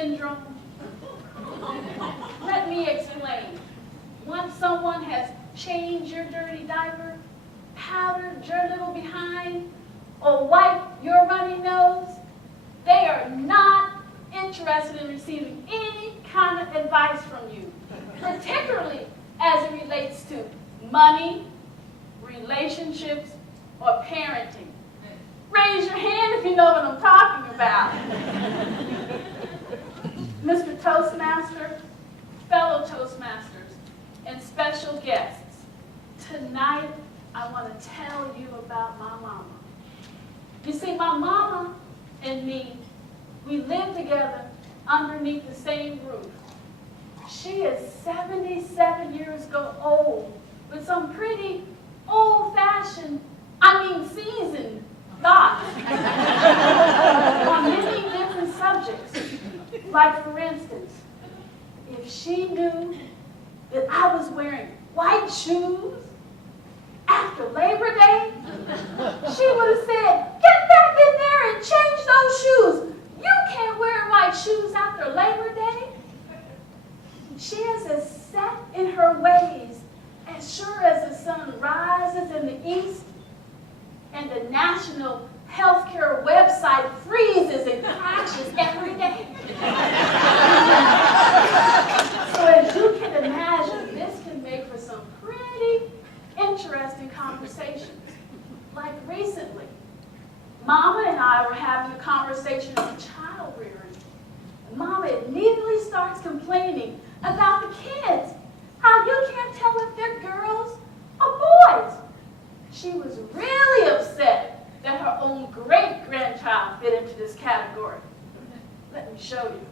syndrome? Let me explain. Once someone has changed your dirty diaper, powdered your little behind, or wiped your runny nose, they are not interested in receiving any kind of advice from you, particularly as it relates to money, relationships, or parenting. Raise your hand if you know what I'm talking about. Mr. Toastmaster, fellow Toastmasters, and special guests, tonight I want to tell you about my mama. You see, my mama and me, we live together underneath the same roof. She is 77 years old with some pretty old-fashioned, seasoned thoughts on many different subjects. Like, for instance, if she knew that I was wearing white shoes after Labor Day, she would have said, "Get back in there and change those shoes. You can't wear white shoes after Labor Day." She is as set in her ways as sure as the sun rises in the east and the National Healthcare website freezes and crashes every day. So as you can imagine, this can make for some pretty interesting conversations. Like recently, Mama and I were having a conversation on child rearing. And Mama immediately starts complaining about the kids, how you can't tell if they're girls or boys. She was really upset that her own great-grandchild fit into this category. Let me show you.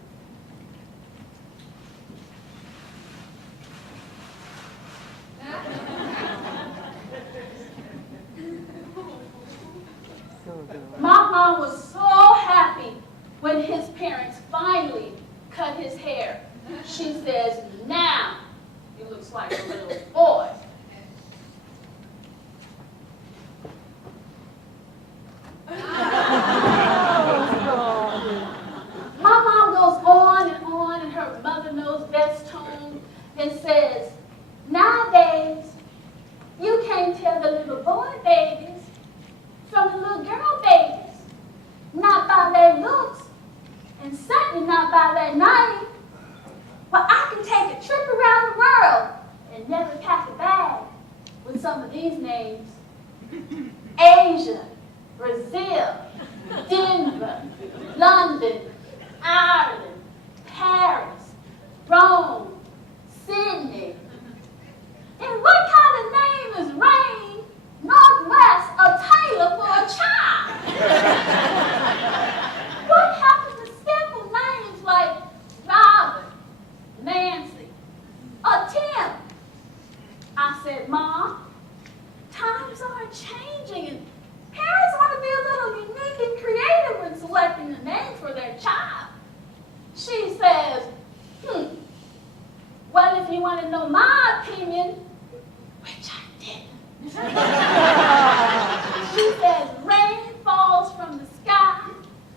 My mom was so happy when his parents finally cut his hair. She says, "Now he looks like a little boy." My mom goes on in her mother knows best tone and says, "Nowadays, you can't tell the little boy babies from the little girl babies, not by their looks, and certainly not by their name. Well, I can take a trip around the world and never pack a bag with some of these names. Asia, Brazil, Denver, London, Ireland, Paris, Rome, Sydney. And what kind of name is Rain, Northwest, or Taylor for a child? What happened to simple names like Robert, Nancy, or Tim?" I said, "Mom, times are changing, and parents want to be a little unique and creative when selecting a name for their child." She says, "Well, if you want to know my opinion," which I didn't. She says, "Rain falls from the sky,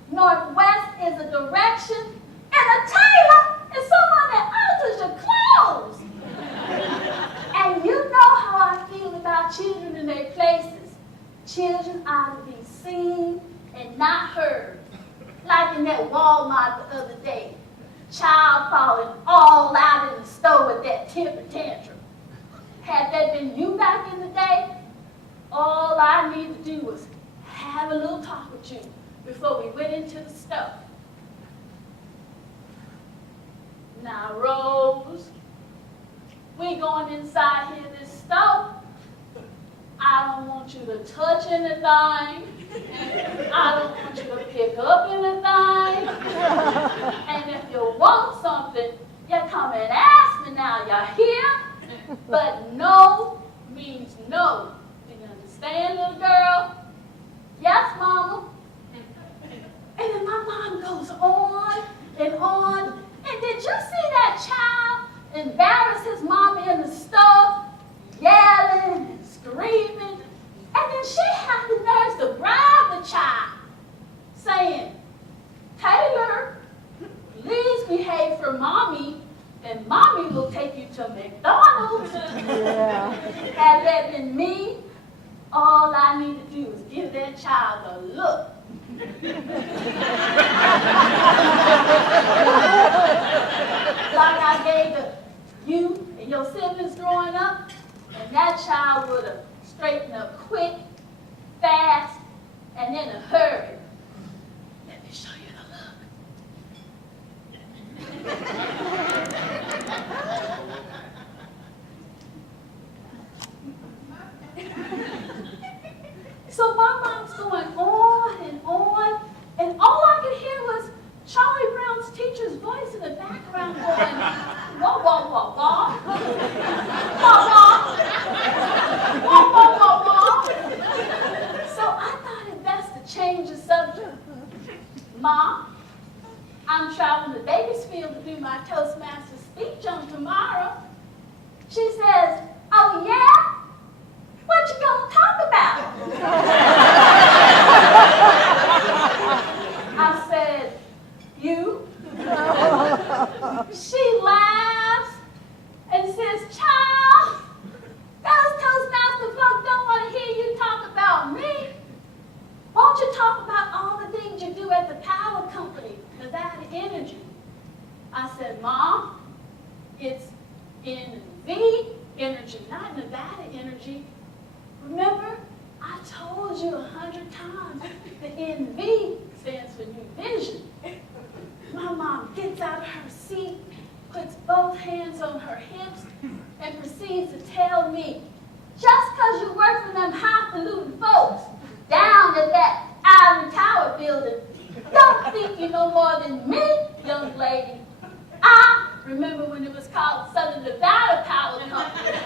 Northwest is a direction, and a tailor is someone that alters your clothes." And you know how I feel about children in their places. Children ought to be seen and not heard. Like in that Walmart the other day, child falling all out in the store with that temper tantrum. Had that been you back in the day, all I needed to do was have a little talk with you before we went into the store. Now, Rose, we going inside here this store. I don't want you to touch anything. I don't want you to pick up anything. And if you want something, you come and ask me now. You hear? But no means no. Do you understand, little girl? Yes, Mama. And then my mom goes on and on. And did you see that child embarrass his mama in the store, yelling and screaming? And then she had the nerves to bribe the child, saying, "Taylor, please pay for mommy, and mommy will take you to McDonald's. Yeah. Had that been me, all I need to do is give that child a look. Like I gave to you and your siblings growing up, and that child would have straightened up quick, fast, and in a hurry. Let me show you the look. So my mom's going on, and all I could hear was Charlie Brown's teacher's voice in the background going, wah, wah, wah, wah, wah, wah, wah, wah, wah, wah. So I thought it best to change the subject. Mom, I'm traveling to Bakersfield to do my Toastmasters speech on tomorrow. She says, oh yeah? What you gonna talk about? I said, you. She laughs and says, child, those Toastmaster folks don't want to hear you talk about me. Won't you talk about all the things you do at the power company, Nevada Energy? I said, Mom, it's NV Energy, not Nevada Energy. Remember, I told you 100 times the NV stands for New Vision. My mom gets out of her seat, puts both hands on her hips, and proceeds to tell me, just because you work for them highfalutin folks down at that Ivory Tower building, don't think you know more than me, young lady. I remember when it was called Southern Nevada Power Company.